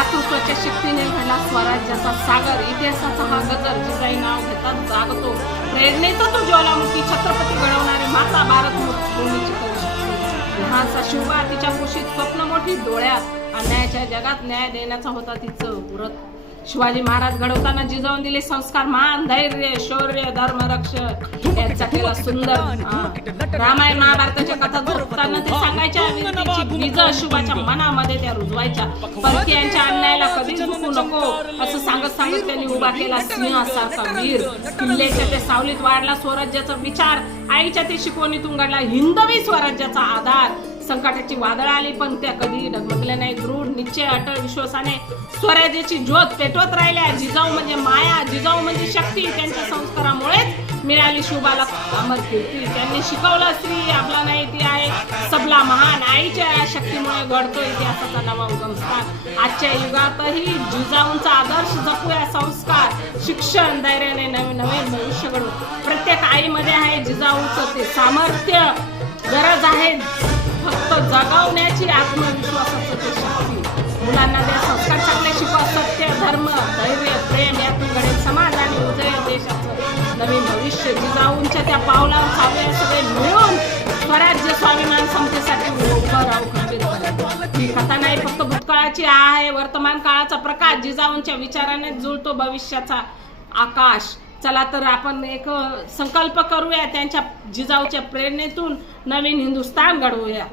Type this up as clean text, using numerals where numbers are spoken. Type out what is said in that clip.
मातृत्वाच्या शक्तीने घडला स्वराज्याचा सागर. इतिहासाचा हा गजर जिजाई नाव घेतात जागतो. प्रेरणेचा तो ज्वालामुखी छत्रपती घडवणारी माता भारत भूमीची करू शकते. लहानसा शिवबा तिच्या कुशीत स्वप्न मोठी डोळ्यात. अन्यायाच्या जगात न्याय देण्याचा होता तिचं व्रत. शिवाजी महाराज घडवताना जिजाऊन दिले संस्कार मान धैर्य शौर्य धर्मरक्षक यांचा केला सुंदर. रामायण महाभारताच्या कथा झोपताना ते सांगायच्या वीरतेची बीज शिवाच्या मनामध्ये त्या रुजवायच्या. परकीयांच्या अन्यायाला कधी झुकू नको असं सांगत सांगत त्यांनी उभा केला सिंहासारखा वीर. किल्ल्याच्या त्या सावलीत वाढला स्वराज्याचा विचार. आईच्या ते शिकवणीतून घडला हिंदवी स्वराज्याचा आधार. संकटाची वादळ आली पण त्या कधी डगमगल्या नाही. दृढ निश्चय अटळ विश्वासाने स्वराज्याची ज्योत पेटवत राहिल्या. जिजाऊ म्हणजे माया जिजाऊ म्हणजे शक्ती. त्यांच्या संस्कारामुळेच मिळाली शिवबाला अमर कीर्ती. त्यांनी शिकवलं स्त्री आपला नाही ती आहे सबला महान. आईच्या शक्तीमुळे घडतो इतिहासाचा नवा उगमस्थान. आजच्या युगातही जिजाऊंचा आदर्श जपूया संस्कार शिक्षण धैर्याने नवे नवे भविष्य घडवू. प्रत्येक आईमध्ये आहे जिजाऊचं ते सामर्थ्य. गरज आहे फक्त जगवण्याची आत्मविश्वासाचं ते शक्ती. मुलांना द्या संस्कार चांगले शिकवा. सत्य धर्म धैर्य प्रेम यातून घडेल समाज आणि उजळेल देशाचं नवीन भविष्य. जिजाऊंच्या त्या पावलावर चालूया सगळे मिळून स्वराज्य स्वाभिमान समतेसाठी उभं राहू खंबीरपणे. ही कथा नाही फक्त भूतकाळाची आहे वर्तमान काळाचा प्रकाश. जिजाऊंच्या विचाराने जुळतो भविष्याचा आकाश. चला तर आपण एक संकल्प करूया त्यांच्या जिजाऊच्या प्रेरणेतून नवीन हिंदुस्थान घडवूया.